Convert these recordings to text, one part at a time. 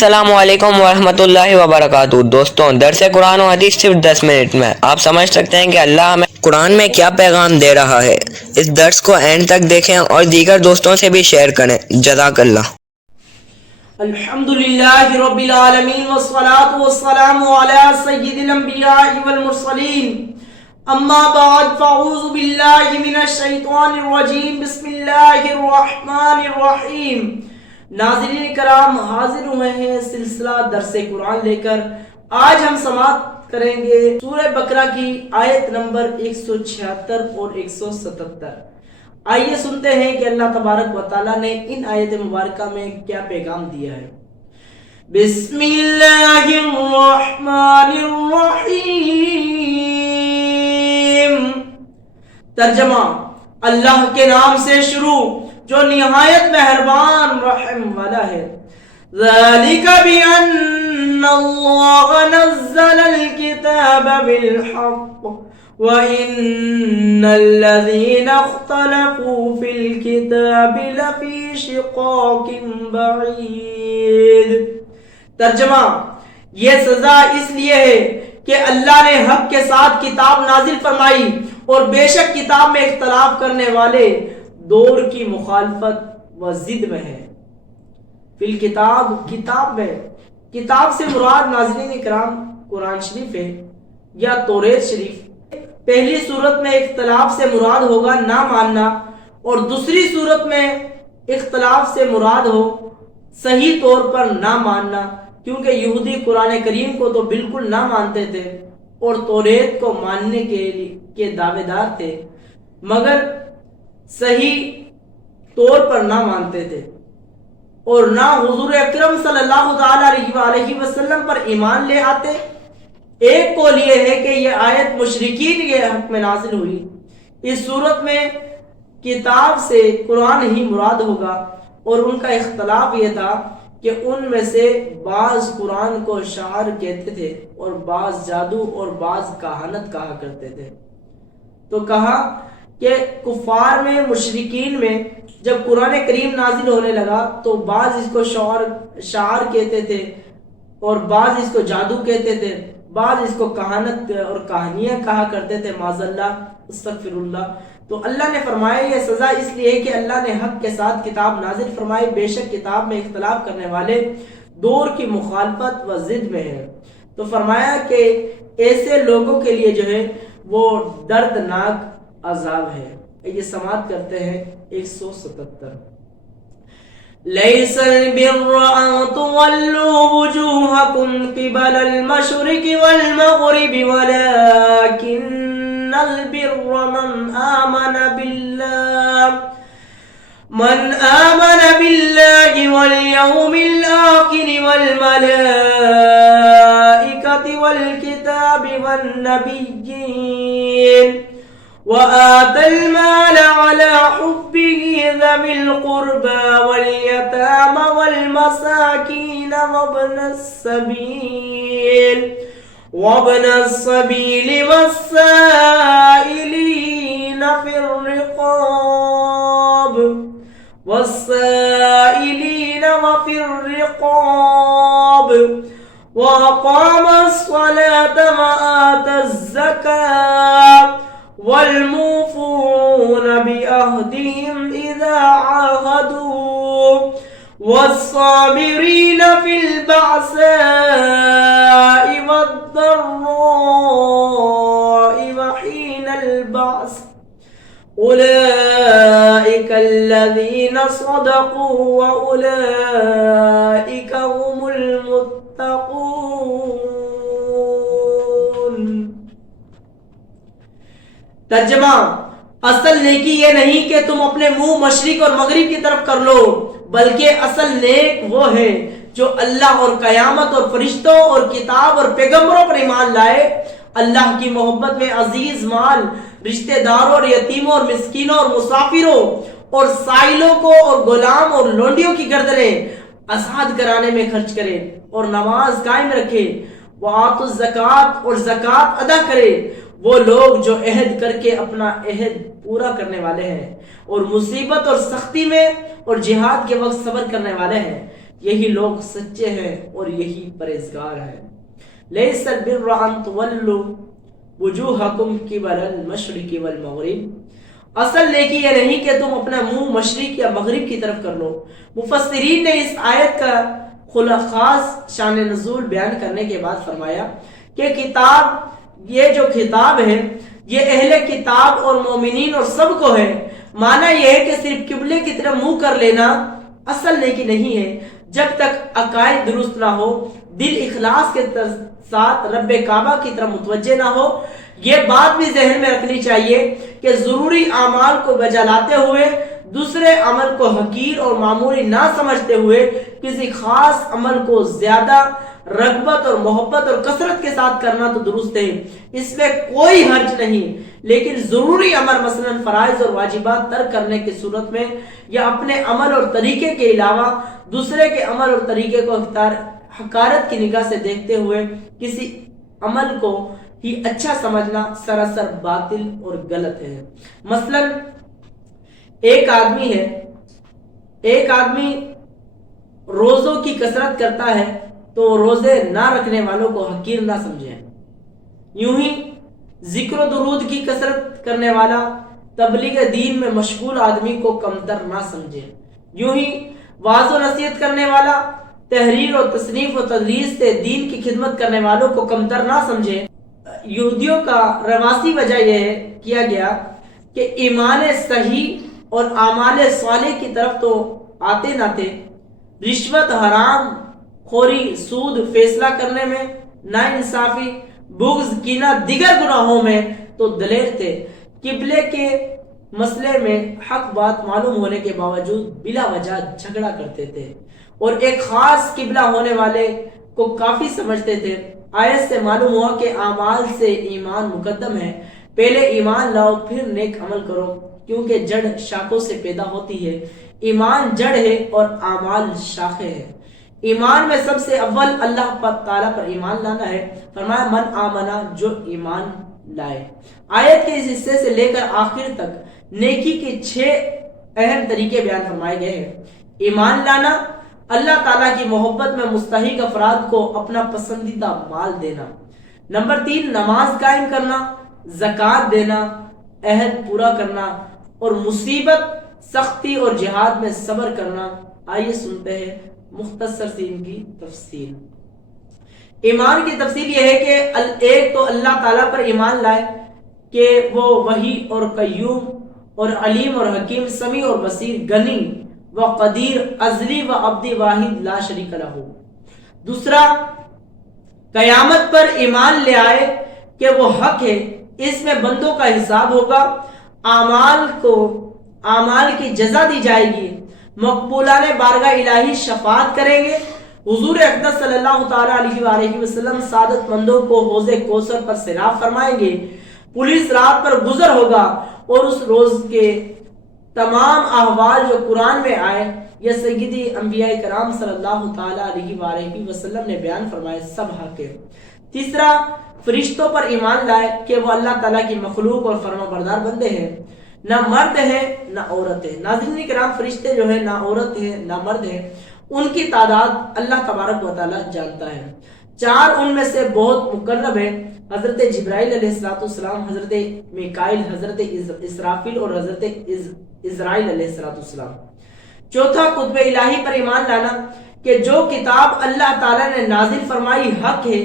السلام علیکم ورحمۃ اللہ وبرکاتہ۔ دوستوں، درس قرآن و حدیث صرف 10 منٹ میں۔ آپ سمجھ سکتے ہیں کہ اللہ ہمیں قرآن میں کیا پیغام دے رہا ہے۔ اس درس کو اینڈ تک دیکھیں اور دیگر دوستوں سے بھی شیئر کریں۔ جزاک اللہ۔ الحمدللہ رب العالمین والصلاة والسلام علی سید الانبیاء والمرسلین، اما بعد فاعوذ باللہ من الشیطان الرجیم، بسم اللہ الرحمن الرحیم۔ ناظرین کرام، حاضر ہوئے ہیں سلسلہ درس قرآن لے کر۔ آج ہم سماعت کریں گے سورہ بقرہ کی آیت نمبر 176 اور 177۔ آئیے سنتے ہیں کہ اللہ تبارک و تعالیٰ نے ان آیت مبارکہ میں کیا پیغام دیا ہے۔ بسم اللہ الرحمن الرحیم۔ ترجمہ: اللہ کے نام سے شروع جو نہایت مہربان رحم والا ہے۔ ذالک بأن اللہ نزل الکتاب بالحق وَإِنَّ الَّذِينَ اخْتَلَفُوا فِي الْكِتَابِ لَفِي شِقَاقٍ بَعِيدٍ۔ ترجمہ: یہ سزا اس لیے ہے کہ اللہ نے حق کے ساتھ کتاب نازل فرمائی اور بے شک کتاب میں اختلاف کرنے والے دور کی مخالفت و ضد میں ہے۔ فی الکتاب، کتاب میں، کتاب سے مراد ناظرین اکرام قرآن شریف ہے یا توریت شریف۔ پہلی صورت میں اختلاف سے مراد ہوگا نہ ماننا، اور دوسری صورت میں اختلاف سے مراد ہو صحیح طور پر نہ ماننا، کیونکہ یہودی قرآن کریم کو تو بالکل نہ مانتے تھے اور توریت کو ماننے کے دعوے دار تھے، مگر صحیح طور پر نہ مانتے تھے اور نہ حضور اکرم صلی اللہ علیہ وسلم پر ایمان لے آتے۔ ایک قول یہ ہے کہ یہ آیت مشرکین کے حق میں نازل ہوئی۔ اس صورت میں کتاب سے قرآن ہی مراد ہوگا، اور ان کا اختلاف یہ تھا کہ ان میں سے بعض قرآن کو شعر کہتے تھے اور بعض جادو اور بعض کہانت کہا کرتے تھے۔ تو کہا کہ کفار میں، مشرکین میں جب قرآن کریم نازل ہونے لگا تو بعض اس کو شعر کہتے تھے اور بعض اس کو جادو کہتے تھے، بعض اس کو کہانت اور کہانیاں کہا کرتے تھے، معاذ اللہ، استغفر اللہ۔ تو اللہ نے فرمایا یہ سزا اس لیے کہ اللہ نے حق کے ساتھ کتاب نازل فرمائی، بے شک کتاب میں اختلاف کرنے والے دور کی مخالفت و ضد میں ہے۔ تو فرمایا کہ ایسے لوگوں کے لیے جو ہے وہ دردناک عذاب ہے۔ یہ سماعت کرتے ہیں 177۔ لَيْسَ الْبِرَّ أَن تُوَلُّوا وُجُوهَكُمْ قِبَلَ الْمَشْرِقِ وَالْمَغْرِبِ وَلَكِنَّ الْبِرَّ مَنْ آمَنَ بِاللَّهِ وَالْيَوْمِ الْآخِرِ وَالْمَلَائِكَةِ وَالْكِتَابِ وَالنَّبِيِّينَ وَآتَى الْمَالَ عَلَى حُبِّهِ ذَوِي الْقُرْبَى وَالْيَتَامَى وَالْمَسَاكِينَ وَابْنَ السَّبِيلِ وَالسَّائِلِينَ وَفِي الرِّقَابِ وَأَقَامَ الصَّلَاةَ وَآتَى الزَّكَاةَ وَالْمُوفُونَ بِعَهْدِهِمْ إِذَا عَاهَدُوا وَالصَّابِرِينَ فِي الْبَأْسَاءِ وَالضَّرَّاءِ وَحِينَ الْبَأْسِ أُولَئِكَ الَّذِينَ صَدَقُوا وَأُولَئِكَ هُمُ الْمُتَّقُونَ۔ ترجمہ: اصل نیکی یہ نہیں کہ تم اپنے منہ مشرق اور مغرب کی طرف کر لو، بلکہ اصل نیک وہ ہے جو اللہ اور قیامت اور فرشتوں اور کتاب اور پیغمبروں پر ایمان لائے، اللہ کی محبت میں عزیز مال رشتہ داروں اور یتیموں اور مسکینوں اور مسافروں اور سائلوں کو اور غلام اور لونڈیوں کی گردنیں آزاد کرانے میں خرچ کرے اور نماز قائم رکھے، وآتوا الزکوٰۃ اور زکوٰۃ ادا کرے۔ وہ لوگ جو عہد کر کے اپنا عہد پورا کرنے والے ہیں اور مصیبت اور سختی میں اور جہاد کے وقت صبر کرنے والے ہیں۔ یہی لوگ سچے ہیں اور یہی پرہیزگار ہیں۔ لیس البر ان تولوا وجوہکم قبل المشرق والمغرب، اصل نیکی یہ نہیں کہ تم اپنا منہ مشرق یا مغرب کی طرف کر لو۔ مفسرین نے اس آیت کا خاص شان نزول بیان کرنے کے بعد فرمایا کہ یہ جو خطاب ہے یہ اہل کتاب اور مومنین اور سب کو ہے۔ معنی یہ ہے کہ صرف قبلے کی طرف منہ کر لینا اصل نیکی نہیں ہے، جب تک عقائد درست نہ ہو، دل اخلاص کے ساتھ رب کعبہ کی طرف متوجہ نہ ہو۔ یہ بات بھی ذہن میں رکھنی چاہیے کہ ضروری اعمال کو بجا لاتے ہوئے دوسرے عمل کو حقیر اور معمولی نہ سمجھتے ہوئے کسی خاص عمل کو زیادہ رغبت اور محبت اور کثرت کے ساتھ کرنا تو درست ہے، اس میں کوئی حرج نہیں، لیکن ضروری عمل مثلا فرائض اور واجبات ترک کرنے کی صورت میں یا اپنے عمل اور طریقے کے علاوہ دوسرے کے عمل اور طریقے کو حقارت کی نگاہ سے دیکھتے ہوئے کسی عمل کو ہی اچھا سمجھنا سراسر باطل اور غلط ہے۔ مثلا ایک آدمی روزوں کی کثرت کرتا ہے تو روزے نہ رکھنے والوں کو حقیر نہ سمجھے، یوں ہی ذکر و درود کی کثرت کرنے والا تبلیغ دین میں مشغول آدمی کو کمتر نہ سمجھے، یوں ہی واعظ و نصیحت کرنے والا تحریر و تصنیف و تدریس سے دین کی خدمت کرنے والوں کو کمتر نہ سمجھے۔ یہودیوں کا رواسی وجہ یہ کیا گیا کہ ایمان صحیح اور اعمال صالح کی طرف تو آتے نہ تھے، رشوت، حرام خوری، سود، فیصلہ کرنے میں نا انصافی، بغض، کینہ، دیگر گناہوں میں تو دلیر تھے، قبلے کے مسئلے میں حق بات معلوم ہونے کے باوجود بلا وجہ جھگڑا کرتے تھے اور ایک خاص قبلہ ہونے والے کو کافی سمجھتے تھے۔ آیت سے معلوم ہوا کہ اعمال سے ایمان مقدم ہے، پہلے ایمان لاؤ پھر نیک عمل کرو، کیونکہ جڑ شاخوں سے پیدا ہوتی ہے، ایمان جڑ ہے اور اعمال شاخیں ہیں۔ ایمان میں سب سے اول اللہ تعالیٰ پر ایمان لانا ہے، فرمایا من آمنا، جو ایمان لائے۔ آیت کے اس حصے سے لے کر آخر تک نیکی کے 6 اہم طریقے بیان فرمائے گئے ہیں۔ ایمان لانا، اللہ تعالیٰ کی محبت میں مستحق افراد کو اپنا پسندیدہ مال دینا۔ نمبر 3، نماز قائم کرنا، زکوٰۃ دینا، عہد پورا کرنا اور مصیبت، سختی اور جہاد میں صبر کرنا۔ آئیے سنتے ہیں مختصر سی ان کی تفصیل۔ ایمان کی تفصیل یہ ہے کہ ایک تو اللہ تعالیٰ پر ایمان لائے کہ وہ وحی اور قیوم اور علیم اور حکیم، سمیع اور بصیر، غنی و قدیر، ازلی و ابدی، واحد لا شریک لہ۔ دوسرا، قیامت پر ایمان لے آئے کہ وہ حق ہے، اس میں بندوں کا حساب ہوگا، اعمال کی جزا دی جائے گی، مقبولان بارگاہ الہی شفاعت کریں گے، حضور اقدس صلی اللہ تعالیٰ علیہ وآلہ وسلم سعادت مندوں کو حوض کوثر پر سیراب فرمائیں گے، پولیس رات پر گزر ہوگا اور اس روز کے تمام احوال جو قرآن میں آئے یا سیدی انبیاء کرام صلی اللہ تعالیٰ علیہ وآلہ وسلم نے بیان فرمائے، سب حق ہے۔ تیسرا، فرشتوں پر ایمان لائے کہ وہ اللہ تعالیٰ کی مخلوق اور فرما بردار بندے ہیں، نہ مرد ہے نہ عورت ہے۔ ناظرین کرام، فرشتے جو ہے نہ عورت ہے نہ مرد ہے، ان کی تعداد اللہ تبارک و تعالیٰ جانتا ہے۔ 4 ان میں سے بہت مقرب ہے، حضرت جبرائیل علیہ السلام، حضرت میکائیل، حضرت اسرافیل اور حضرت اسرائیل علیہ السلام۔ چوتھا، کتب الہی پر ایمان لانا کہ جو کتاب اللہ تعالیٰ نے نازل فرمائی حق ہے۔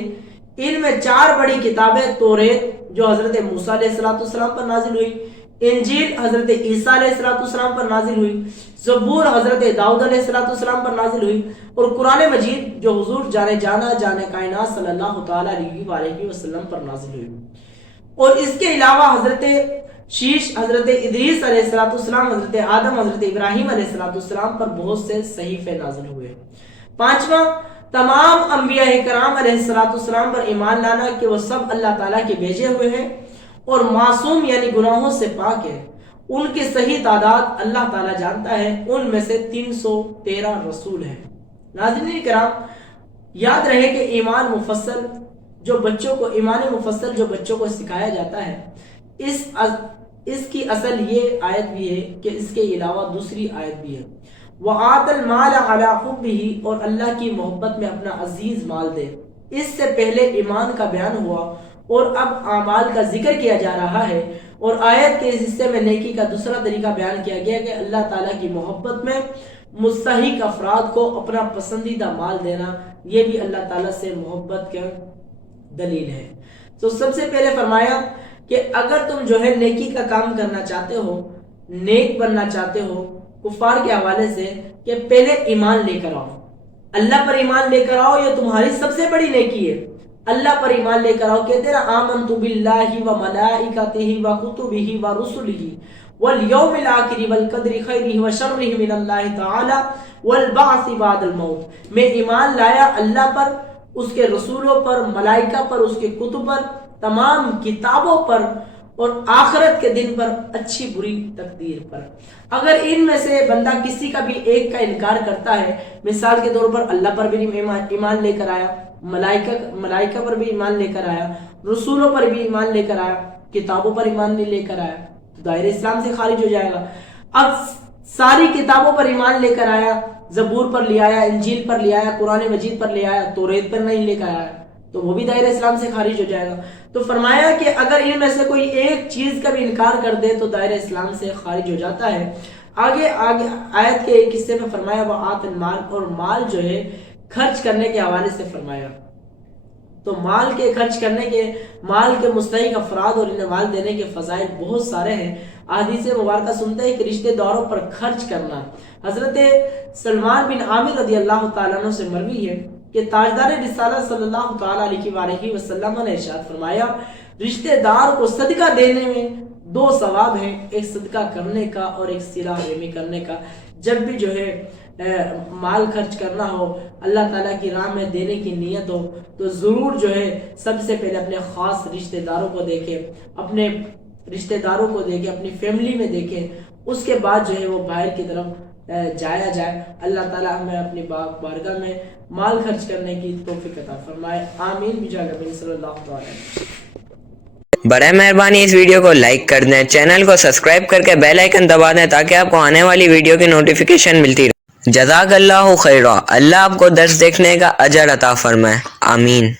ان میں 4 بڑی کتابیں، توریت جو حضرت موسیٰ علیہ السلام پر نازل ہوئی، انجیل حضرت عیسیٰ علیہ السلام پر نازل ہوئی، زبور حضرت داؤد علیہ السلام پر نازل ہوئی، اور قرآن مجید جو حضور جان کائنات صلی اللہ تعالیٰ علیہ وآلہ وسلم پر نازل ہوئی۔ اور اس کے علاوہ حضرت شیش، حضرت ادریس علیہ السلام، حضرت آدم، حضرت ابراہیم علیہ السلام پر بہت سے صحیفے نازل ہوئے۔ 5واں، تمام انبیاء کرام علیہ السلام پر ایمان لانا کہ وہ سب اللہ تعالیٰ کے بھیجے ہوئے ہیں اور معصوم یعنی گناہوں سے پاک ہے۔ ان کی صحیح تعداد اللہ تعالیٰ جانتا ہے، ان میں سے 313 رسول ہیں۔ ناظرین کرام، یاد رہے کہ ایمان مفصل جو بچوں کو سکھایا جاتا ہے، اس کی اصل یہ آیت بھی ہے کہ اس کے علاوہ دوسری آیت بھی ہے۔ وآت المال علی حبہ، اور اللہ کی محبت میں اپنا عزیز مال دے۔ اس سے پہلے ایمان کا بیان ہوا اور اب اعمال کا ذکر کیا جا رہا ہے، اور آیت کے اس حصے میں نیکی کا دوسرا طریقہ بیان کیا گیا کہ اللہ تعالیٰ کی محبت میں مستحق افراد کو اپنا پسندیدہ مال دینا، یہ بھی اللہ تعالیٰ سے محبت کا دلیل ہے۔ تو سب سے پہلے فرمایا کہ اگر تم جو ہے نیکی کا کام کرنا چاہتے ہو، نیک بننا چاہتے ہو کفار کے حوالے سے، کہ پہلے ایمان لے کر آؤ، اللہ پر ایمان لے کر آؤ، یہ تمہاری سب سے بڑی نیکی ہے۔ اللہ پر ایمان لے کر آؤ، کہتے نا آمنت باللہ و ملائکتہ و کتبہ و رسلہ والیوم الآخر والقدر خیرہ و شرہ من اللہ تعالی والبعث بعد الموت۔ میں ایمان لایا اللہ پر، اس کے رسولوں پر، ملائکہ پر، اس کے کتب پر، تمام کتابوں پر، اور آخرت کے دن پر، اچھی بری تقدیر پر۔ اگر ان میں سے بندہ کسی کا بھی ایک کا انکار کرتا ہے، مثال کے طور پر اللہ پر بھی ایمان لے کر آیا، ملائکہ پر بھی ایمان لے کر آیا، رسولوں پر بھی ایمان لے کر آیا، کتابوں پر ایمان نہیں لے کر آیا، دائرہ اسلام سے خارج ہو جائے گا۔ اب ساری کتابوں پر ایمان لے کر آیا، زبور پر لے آیا، انجیل پر لے آیا، قرآن مجید پر لے آیا، توریت پر نہیں لے کر آیا، تو وہ بھی دائرہ اسلام سے خارج ہو جائے گا۔ تو فرمایا کہ اگر ان میں سے کوئی ایک چیز کا بھی انکار کر دے تو دائرہ اسلام سے خارج ہو جاتا ہے۔ آگے آیت کے ایک حصے میں فرمایا وآت المال، اور مال جو ہے خرچ کرنے کے حوالے سے فرمایا۔ تو مال کے خرچ کرنے کے، مال کے مستحق افراد اور انہیں مال دینے کے فضائل بہت سارے ہیں۔ احادیث مبارکہ سنتے ہیں کہ رشتہ داروں پر خرچ کرنا، حضرت سلمان بن عامر رضی اللہ تعالیٰ عنہ سے مروی ہے کہ تاجدار رسالت صلی اللہ تعالیٰ علیہ وسلم نے ارشاد فرمایا رشتہ دار کو صدقہ دینے میں دو ثواب ہیں، ایک صدقہ کرنے کا اور ایک صلہ رحمی کرنے کا۔ جب بھی جو ہے مال خرچ کرنا ہو، اللہ تعالیٰ کی راہ میں دینے کی نیت ہو، تو ضرور جو ہے سب سے پہلے اپنے خاص رشتہ داروں کو دیکھیں، اپنے رشتہ داروں کو دیکھیں، اپنی فیملی میں دیکھیں، اس کے بعد جو ہے وہ باہر کی طرف جایا جائے۔ اللہ تعالیٰ ہمیں اپنی بارگاہ میں مال خرچ کرنے کی توفیق عطا فرمائے، آمین بجاہ نبی صلی اللہ علیہ وسلم۔ برائے مہربانی اس ویڈیو کو لائک کر دیں، چینل کو سبسکرائب کر کے بیل آئیکن دبا دیں تاکہ آپ کو آنے والی ویڈیو کی نوٹیفیکیشن ملتی رہے۔ جزاک اللہ خیرہ، اللہ آپ کو درس دیکھنے کا اجر عطا فرمائے، آمین۔